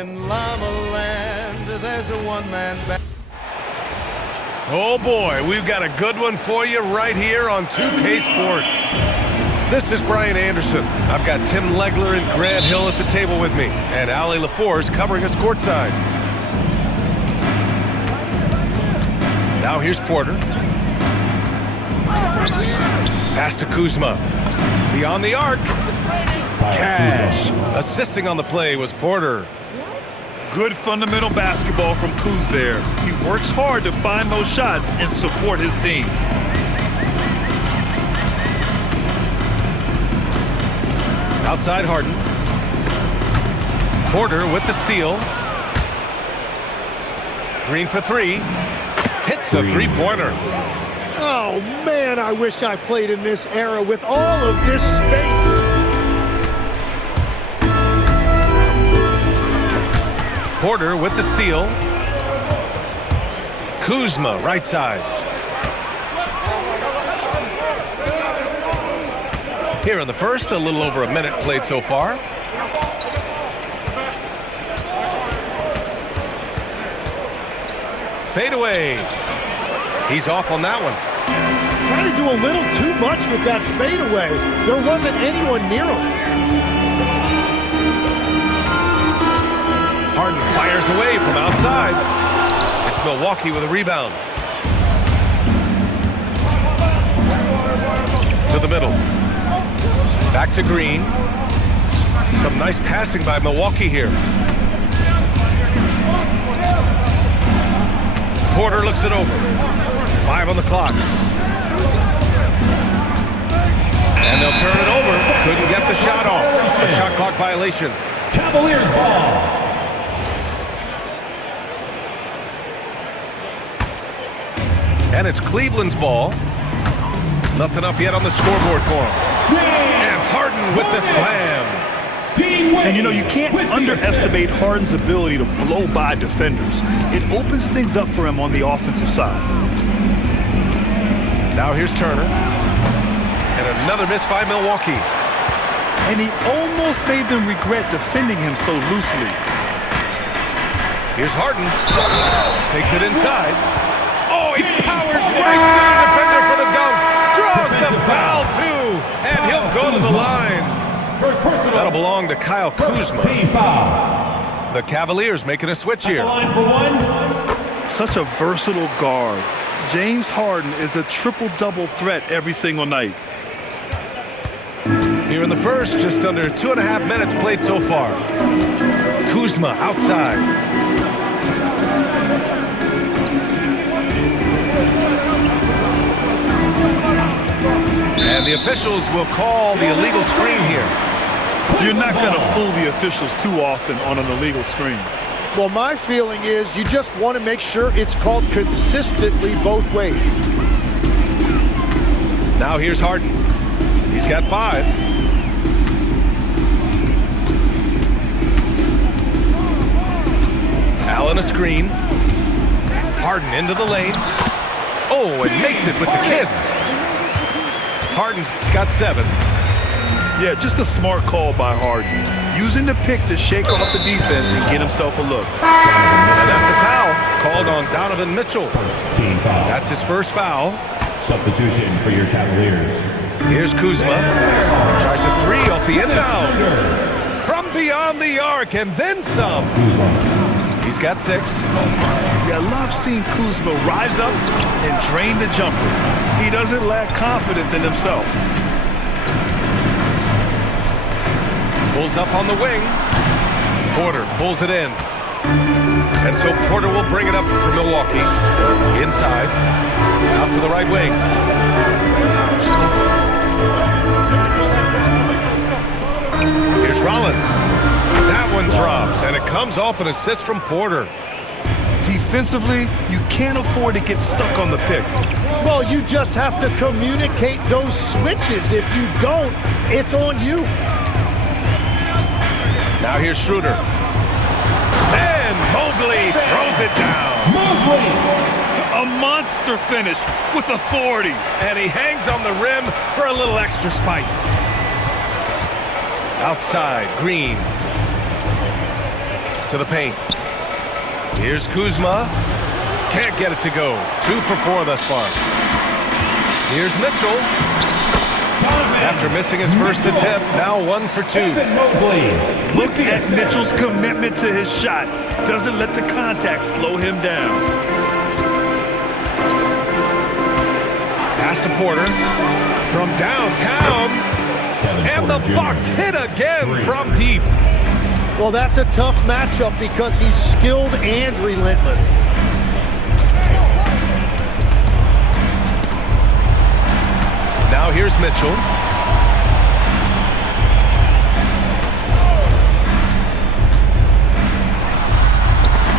In Llama Land, there's a one-man band. Oh boy, we've got a good one for you right here on 2K Sports. This is Brian Anderson. I've got Tim Legler and Grant Hill at the table with me, and Ali LaForce covering us courtside. Now here's Porter. Pass to Kuzma. Beyond the arc. Cash. Assisting on the play was Porter. Good fundamental basketball from Kuz there. He works hard to find those shots and support his team. Outside Harden. Porter with the steal. Green for three. Hits a three-pointer. Oh, man, I wish I played in this era with all of this space. Porter with the steal. Kuzma, right side. Here in the first, a little over a minute played so far. Fade away. He's off on that one. Trying to do a little too much with that fadeaway. There wasn't anyone near him. Harden fires away from outside. It's Milwaukee with a rebound. To the middle. Back to Green. Some nice passing by Milwaukee here. Porter looks it over. 5 on the clock. And they'll turn it over. Couldn't get the shot off. A shot clock violation. Cavaliers ball. And it's Cleveland's ball. Nothing up yet on the scoreboard for him. And Harden with the slam. And you know, you can't underestimate Harden's ability to blow by defenders. It opens things up for him on the offensive side. Now here's Turner. And another miss by Milwaukee. And he almost made them regret defending him so loosely. Here's Harden. Takes it inside. Oh, he powers right through the defender for the dunk. Draws the foul, too. And he'll go to the line. That'll belong to Kyle Kuzma. The Cavaliers making a switch here. Such a versatile guard. James Harden is a triple-double threat every single night. Here in the first, just under 2.5 minutes played so far. Kuzma outside. And the officials will call the illegal screen here. You're not going to fool the officials too often on an illegal screen. Well, my feeling is you just want to make sure it's called consistently both ways. Now here's Harden. He's got 5. Allen a screen. Harden into the lane. Oh, and makes it with the kiss. Harden's got 7. Yeah, just a smart call by Harden. Using the pick to shake off the defense and get himself a look. And that's a foul called on Donovan Mitchell. That's his first foul. Substitution for your Cavaliers. Here's Kuzma. Tries a 3 off the inbound. From beyond the arc and then some. He's got 6. Yeah, I love seeing Kuzma rise up and drain the jumper. He doesn't lack confidence in himself. Pulls up on the wing. Porter pulls it in. And so Porter will bring it up for Milwaukee. Inside. Out to the right wing. Here's Rollins. That one drops, and it comes off an assist from Porter. Defensively, you can't afford to get stuck on the pick. Well, you just have to communicate those switches. If you don't, it's on you. Now here's Schroeder. And Mobley throws it down. A monster finish with authority. And he hangs on the rim for a little extra spice. Outside, Green. To the paint. Here's Kuzma. Can't get it to go. 2 for 4 thus far. Here's Mitchell. After missing his first attempt, now 1 for 2. Look at Mitchell's commitment to his shot. Doesn't let the contact slow him down. Pass to Porter from downtown. And the Bucks hit again from deep. Well, that's a tough matchup because he's skilled and relentless. Now here's Mitchell.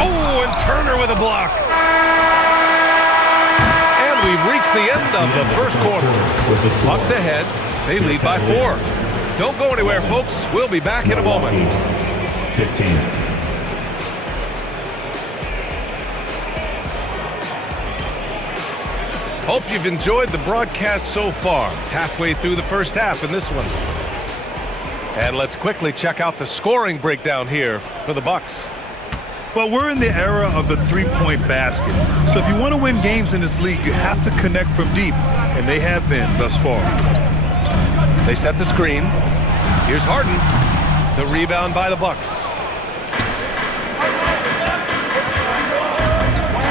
Oh, and Turner with a block. And we've reached the end of the first quarter. Bucks ahead. They lead by 4. Don't go anywhere, folks. We'll be back in a moment. 15. Hope you've enjoyed the broadcast so far. Halfway through the first half in this one. And let's quickly check out the scoring breakdown here for the Bucks. Well, we're in the era of the three-point basket. So if you want to win games in this league, you have to connect from deep. And they have been thus far. They set the screen. Here's Harden. The rebound by the Bucks.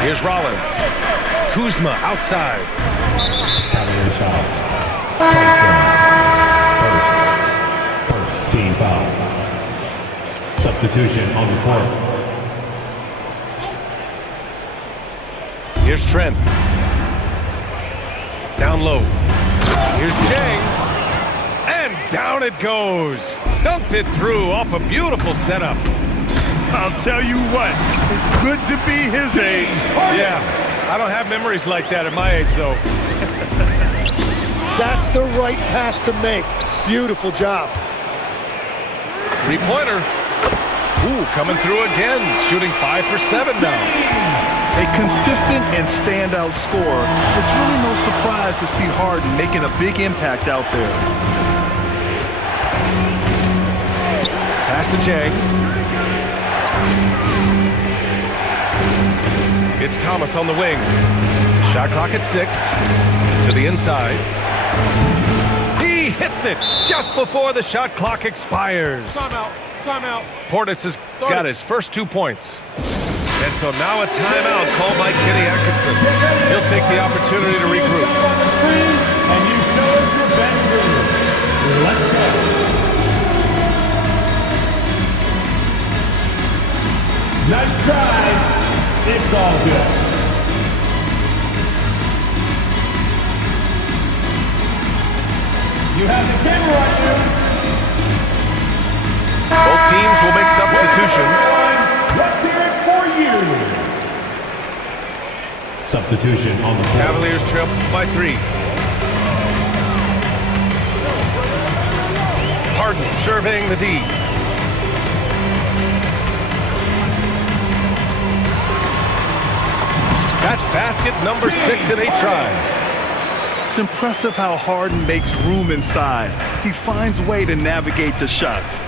Here's Rollins. Kuzma outside. Cavaliers foul. 27. First team foul. Substitution on the court. Here's Trent. Down low. Here's Jang. And down it goes. Dumped it through off a beautiful setup. I'll tell you what, it's good to be his age. Yeah, I don't have memories like that at my age, though. That's the right pass to make. Beautiful job. Three-pointer. Ooh, coming through again. Shooting 5 for 7 now. A consistent and standout scorer. It's really no surprise to see Harden making a big impact out there. Pass to Jang. It's Thomas on the wing. Shot clock at 6. To the inside. He hits it just before the shot clock expires. Timeout. Timeout. Portis has got his first 2 points. And so now a timeout called by Kenny Atkinson. He'll take the opportunity to regroup. And you show us your best move. Let's go. Nice try. It's all good. You have the camera on you. Both teams will make substitutions. Let's hear it for you. Substitution on the court. Cavaliers trail by 3. Harden surveying the D. That's basket number 6 in 8 tries. It's impressive how Harden makes room inside. He finds a way to navigate the shots.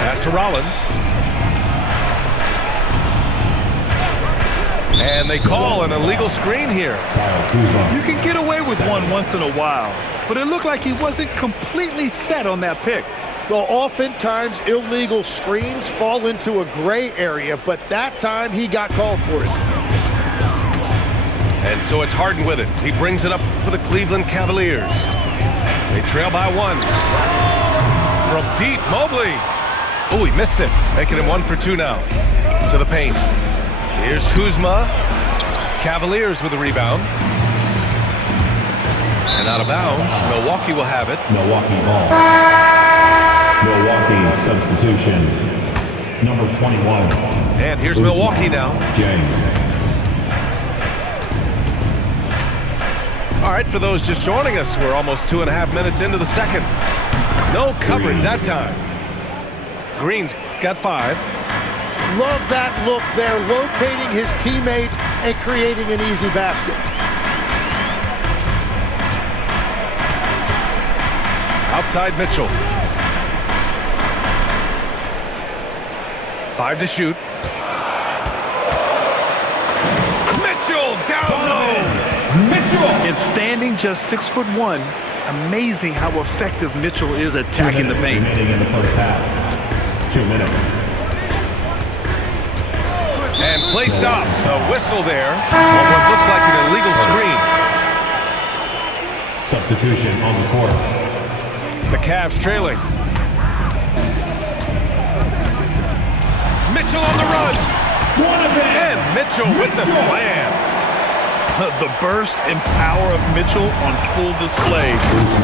Pass to Rollins. And they call an illegal screen here. You can get away with one once in a while, but it looked like he wasn't completely set on that pick. Well, oftentimes illegal screens fall into a gray area, but that time he got called for it. And so it's Harden with it. He brings it up for the Cleveland Cavaliers. They trail by 1. From deep, Mobley. Oh, he missed it. Making him 1 for 2 now. To the paint. Here's Kuzma. Cavaliers with the rebound. And out of bounds. Milwaukee will have it. Milwaukee ball. Milwaukee substitution. Number 21. And here's Milwaukee now. James. All right, for those just joining us, we're almost 2.5 minutes into the second. No coverage that time. Green's got 5. Love that look there, locating his teammate and creating an easy basket. Outside Mitchell. 5 to shoot. Mitchell down low. Mitchell. And standing just 6'1", amazing how effective Mitchell is attacking the paint. Remaining in the first half. 2 minutes. And play stops. A whistle there on what looks like an illegal screen. Substitution on the court. The Cavs trailing. Mitchell on the run. And Mitchell with the slam. The burst and power of Mitchell on full display.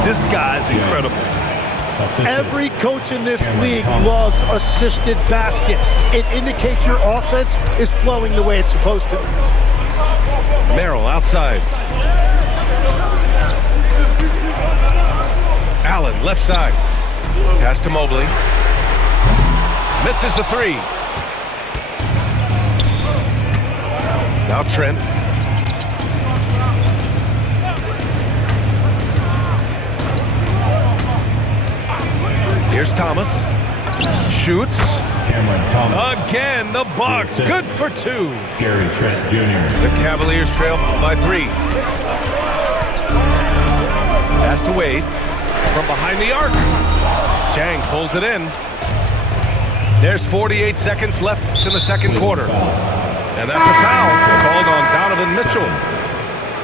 This guy's incredible. Every coach in this league loves assisted baskets. It indicates your offense is flowing the way it's supposed to. Merrill outside. Allen left side. Pass to Mobley. Misses the 3. Now Trent. Here's Thomas. Shoots. Cameron Thomas. Again, the Bucks. Good for 2. Gary Trent Jr. The Cavaliers trail by 3. Pass to Wade. From behind the arc. Jang pulls it in. There's 48 seconds left in the second quarter. And that's a foul called on Donovan Mitchell.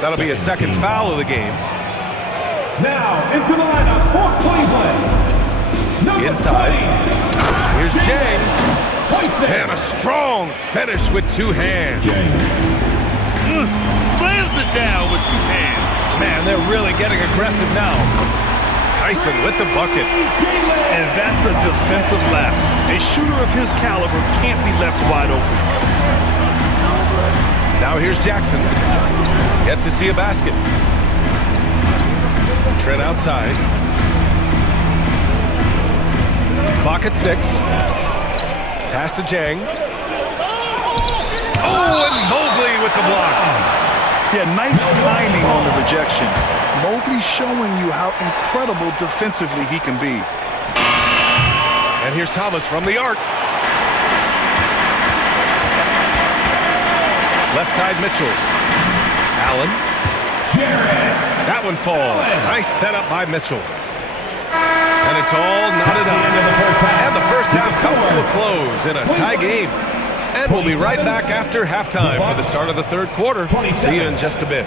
That'll be his second foul of the game. Now into the lineup for Cleveland. Inside. Here's Jang. And a strong finish with 2 hands. Slams it down with 2 hands. Man, they're really getting aggressive now. Tyson with the bucket. And that's a defensive lapse. A shooter of his caliber can't be left wide open. Now here's Jackson. Yet to see a basket. Trent outside. Clock at 6. Pass to Jang. Oh, and Mobley with the block. Yeah, nice timing on the rejection. Mobley showing you how incredible defensively he can be. And here's Thomas from the arc. Left side Mitchell. Allen. That one falls. Nice setup by Mitchell. And it's all knotted up. And the first half comes to a close in a tie game. And we'll be right back after halftime for the start of the third quarter. See you in just a bit.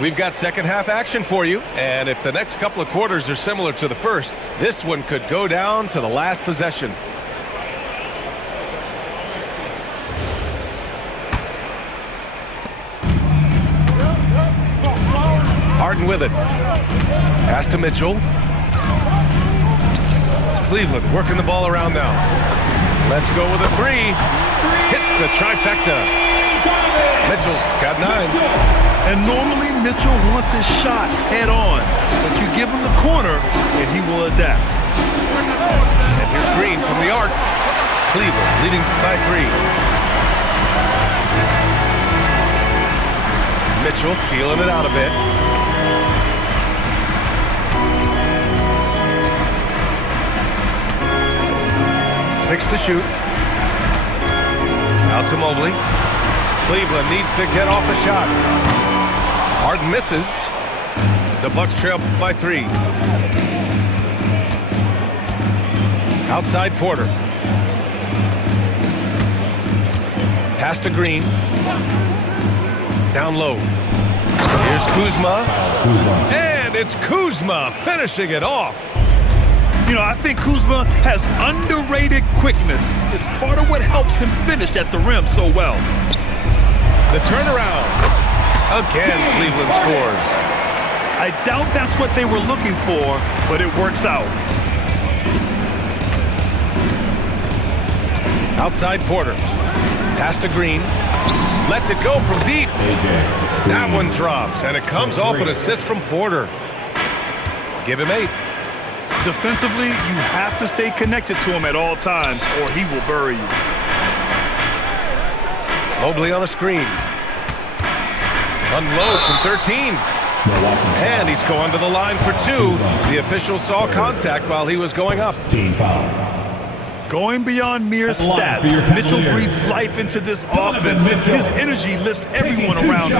We've got second half action for you, and if the next couple of quarters are similar to the first, this one could go down to the last possession. Harden with it. Pass to Mitchell. Cleveland working the ball around now. Let's go with a 3. Hits the trifecta. Mitchell's got 9. And normally Mitchell wants his shot head on, but you give him the corner and he will adapt. And here's Green from the arc. Cleveland leading by 3. Mitchell feeling it out a bit. Six to shoot. Out to Mobley. Cleveland needs to get off a shot. Harden misses. The Bucks trail by 3. Outside Porter. Pass to Green. Down low. Here's Kuzma. And it's Kuzma finishing it off. You know, I think Kuzma has underrated quickness. It's part of what helps him finish at the rim so well. The turnaround. Again, Cleveland scores. I doubt that's what they were looking for, but it works out. Outside Porter. Pass to Green. Lets it go from deep. That one drops, and it comes off an assist from Porter. Give him 8. Defensively, you have to stay connected to him at all times, or he will bury you. Mobley on a screen. Unload from 13. And he's going to the line for 2. The official saw contact while he was going up. Team foul. Going beyond mere stats, Mitchell breathes life into this offense. His energy lifts everyone around him.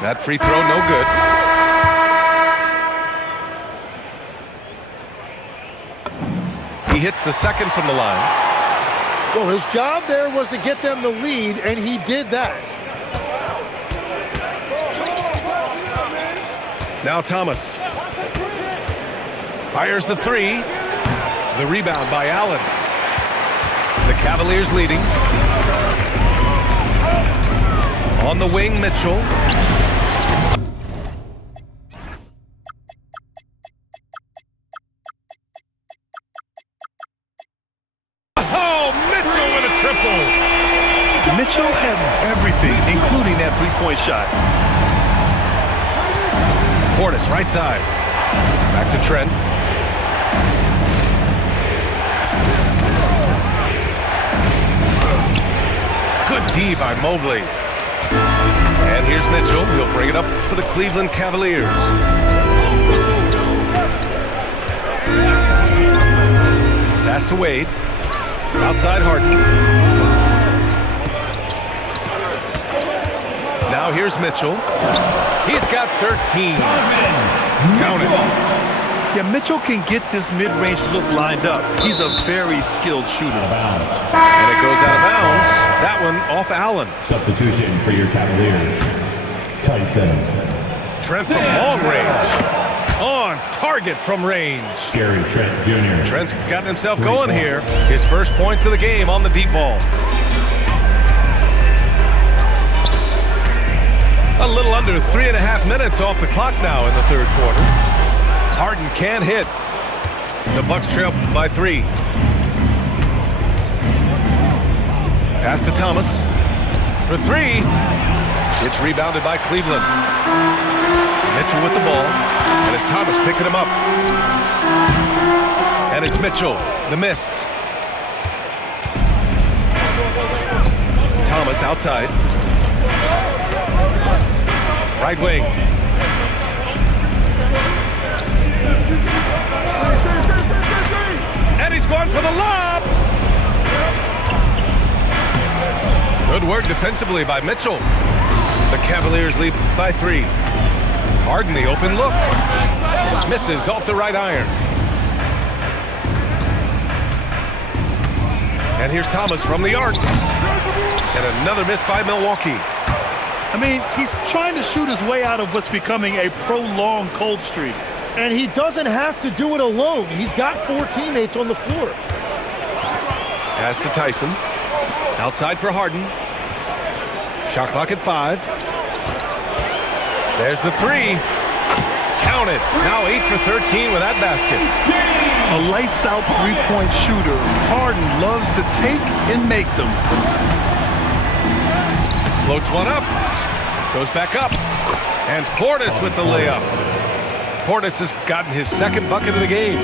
That free throw, no good. He hits the second from the line. Well, his job there was to get them the lead, and he did that. Now Thomas. Fires the 3. The rebound by Allen. The Cavaliers leading. On the wing, Mitchell. Oh, Mitchell with a triple. Mitchell has everything, including that three-point shot. Portis, right side. Back to Trent. Good D by Mobley. And here's Mitchell. He'll bring it up for the Cleveland Cavaliers. Pass to Wade. Outside Harden. Now here's Mitchell. He's got 13. Count it. Yeah, Mitchell can get this mid-range look lined up. He's a very skilled shooter. And it goes out of bounds. That one off Allen. Substitution for your Cavaliers. Tyson. Trent from long range. On target from range. Gary Trent Jr. Trent's gotten himself going here. His first points of the game on the deep ball. A little under 3.5 minutes off the clock now in the third quarter. Harden can't hit. The Bucks trail by 3. Pass to Thomas for 3. It's rebounded by Cleveland. Mitchell with the ball, and it's Thomas picking him up. And it's Mitchell, the miss. Thomas outside. Right wing. And he's going for the lob. Good work defensively by Mitchell. The Cavaliers lead by 3. Harden the open look. Misses off the right iron. And here's Thomas from the arc. And another miss by Milwaukee. I mean, he's trying to shoot his way out of what's becoming a prolonged cold streak. And he doesn't have to do it alone. He's got 4 teammates on the floor. Pass to Tyson. Outside for Harden. Shot clock at 5. There's the 3. Count it. Now 8 for 13 with that basket. A lights-out three-point shooter. Harden loves to take and make them. Floats one up. Goes back up. And Portis with the layup. Portis has gotten his second bucket of the game.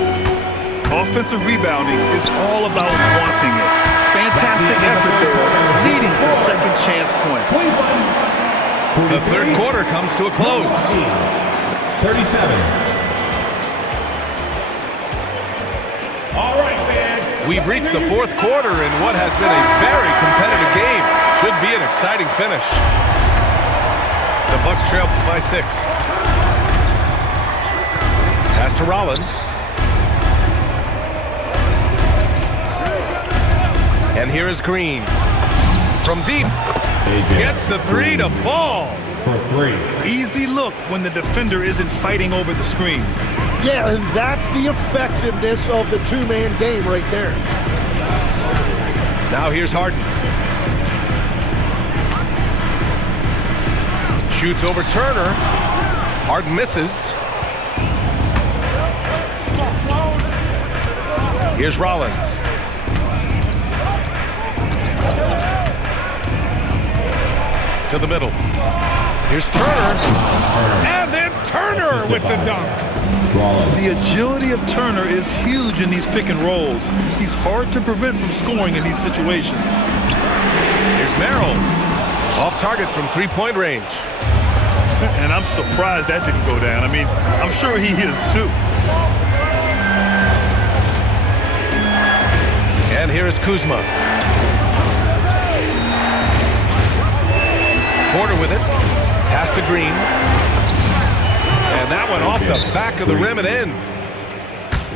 Offensive rebounding is all about wanting it. Fantastic effort there, leading to second chance points. The third quarter comes to a close. 37. All right, man. We've reached the fourth quarter in what has been a very competitive game. Should be an exciting finish. The Bucks trail by 6. Pass to Rollins. And here is Green. From deep. Gets the 3 to fall. For 3. Easy look when the defender isn't fighting over the screen. Yeah, and that's the effectiveness of the two-man game right there. Now here's Harden. Shoots over Turner. Harden misses. Here's Rollins. To the middle. Here's Turner. And then Turner with the dunk. The agility of Turner is huge in these pick and rolls. He's hard to prevent from scoring in these situations. Here's Merrill. Off target from three-point range. And I'm surprised that didn't go down. I mean, I'm sure he is too. And here is Kuzma. Porter with it. Pass to Green. And that one off the back of the rim and in.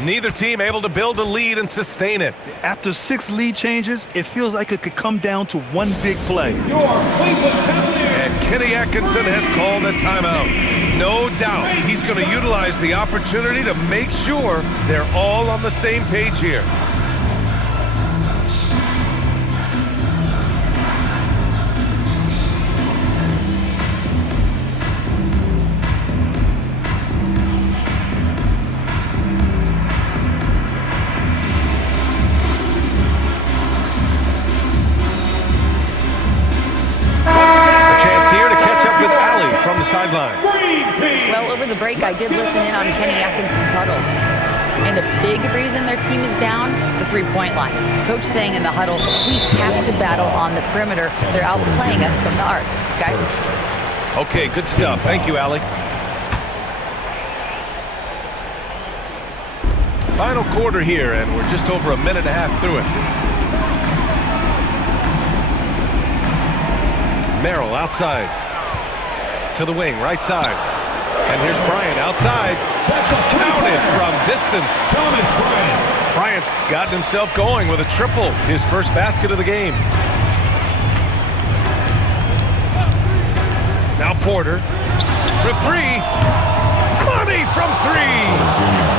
Neither team able to build a lead and sustain it. After 6 lead changes, it feels like it could come down to one big play. And Kenny Atkinson has called a timeout. No doubt he's going to utilize the opportunity to make sure they're all on the same page here. Sideline. Well, over the break, I did listen in on Kenny Atkinson's huddle. And a big reason their team is down, the three-point line. Coach saying in the huddle, we have to battle on the perimeter. They're outplaying us from the arc. Guys. Okay, good stuff. Thank you, Allie. Final quarter here, and we're just over a minute and a half through it. Merrill outside. To the wing, right side. And here's Bryant outside. Counted from distance. Bryant's gotten himself going with a triple. His first basket of the game. Now Porter for three. Money from three.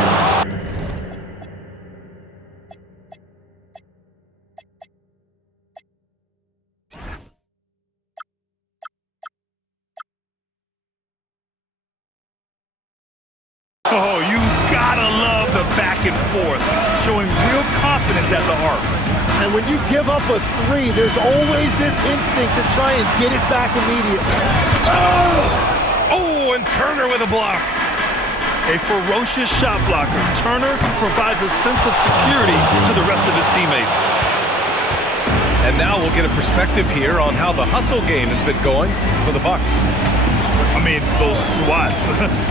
Oh, you gotta love the back and forth, showing real confidence at the arc. And when you give up a 3, there's always this instinct to try and get it back immediately. Oh, and Turner with a block. A ferocious shot blocker, Turner provides a sense of security to the rest of his teammates. And now we'll get a perspective here on how the hustle game has been going for the Bucks. I mean, those swats,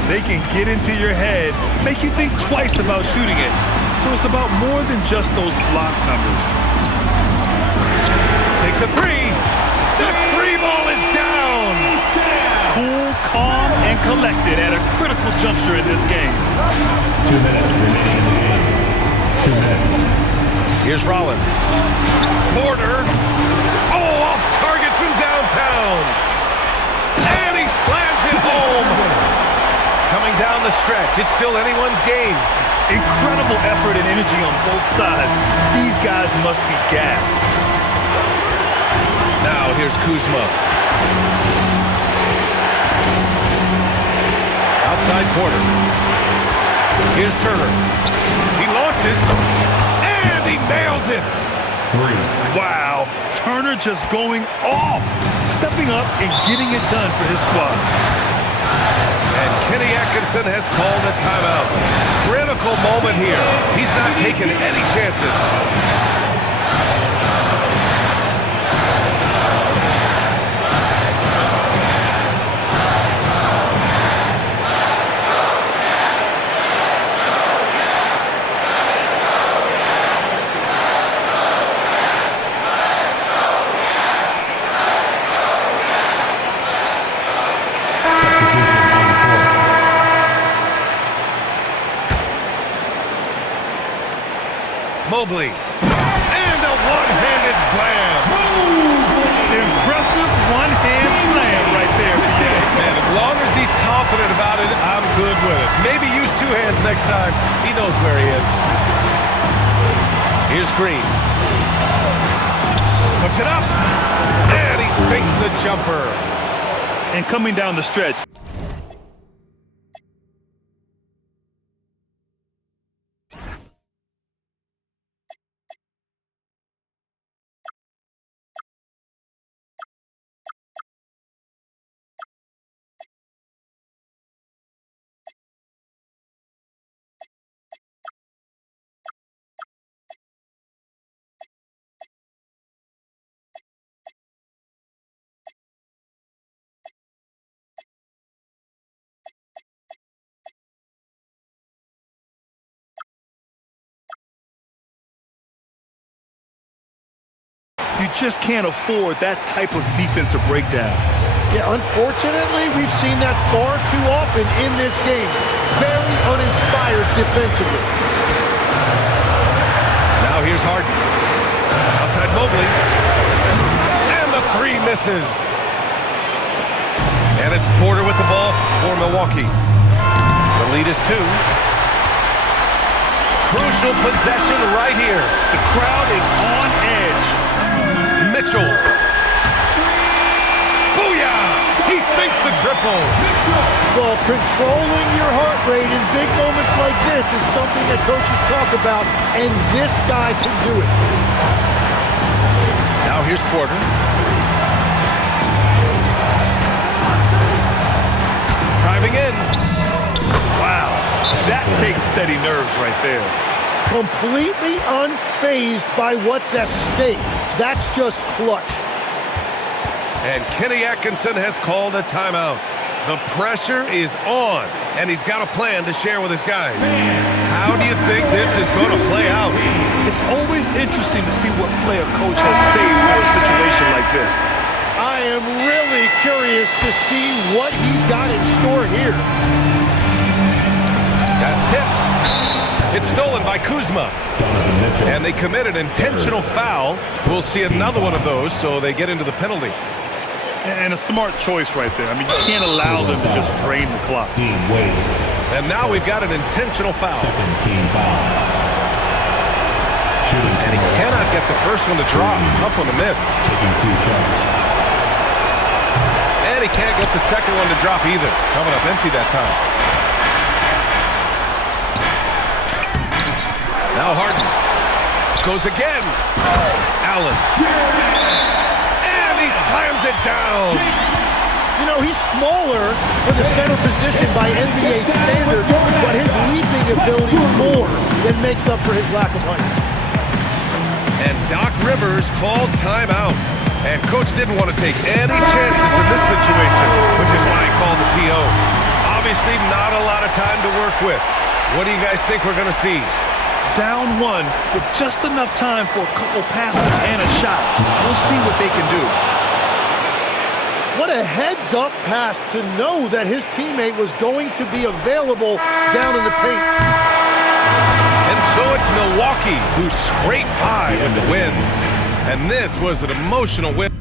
they can get into your head, make you think twice about shooting it. So it's about more than just those block numbers. Takes a three. The three ball is down. Cool, calm, and collected at a critical juncture in this game. 2 minutes remaining in the game. 2 minutes. Here's Rollins. Porter. Oh, off target from downtown. And he slams it home. Coming down the stretch, it's still anyone's game. Incredible effort and energy on both sides. These guys must be gassed. Now here's Kuzma. Outside Porter. Here's Turner. He launches, and he nails it. 3. Wow, Turner just going off, stepping up and getting it done for his squad. And Kenny Atkinson has called a timeout. Critical moment here. He's not taking any chances. Mobley. And a one-handed slam. Impressive one-hand slam right there. Yes. And as long as he's confident about it, I'm good with it. Maybe use 2 hands next time. He knows where he is. Here's Green. Puts it up. And he sinks the jumper. And coming down the stretch, You just can't afford that type of defensive breakdown. Yeah, unfortunately, we've seen that far too often in this game. Very uninspired defensively. Now here's Harden. Outside Mobley. And the three misses. And it's Porter with the ball for Milwaukee. The lead is 2. Crucial possession right here. The crowd is on edge. Mitchell. Booyah! He sinks the triple. Well, controlling your heart rate in big moments like this is something that coaches talk about, and this guy can do it. Now here's Porter. Driving in. Wow, that takes steady nerves right there. Completely unfazed by what's at stake. That's just clutch. And Kenny Atkinson has called a timeout. The pressure is on, and he's got a plan to share with his guys. How do you think this is going to play out? It's always interesting to see what play a coach has saved for a situation like this. I am really curious to see what he's got in store here. That's tipped. It's stolen by Kuzma. And they commit an intentional foul. We'll see another one of those, so they get into the penalty. And a smart choice right there. I mean, you can't allow them to just drain the clock. And now we've got an intentional foul. And he cannot get the first one to drop. Tough one to miss. And he can't get the second one to drop either. Coming up empty that time. Now Harden goes again. Allen. And he slams it down. You know, he's smaller for the center position by NBA standard, but his leaping ability more than makes up for his lack of height. And Doc Rivers calls timeout. And Coach didn't want to take any chances in this situation, which is why he called the TO. Obviously not a lot of time to work with. What do you guys think we're going to see? Down 1 with just enough time for a couple passes and a shot. We'll see what they can do. What a heads-up pass to know that his teammate was going to be available down in the paint. And so it's Milwaukee who scraped by with the win. And this was an emotional win.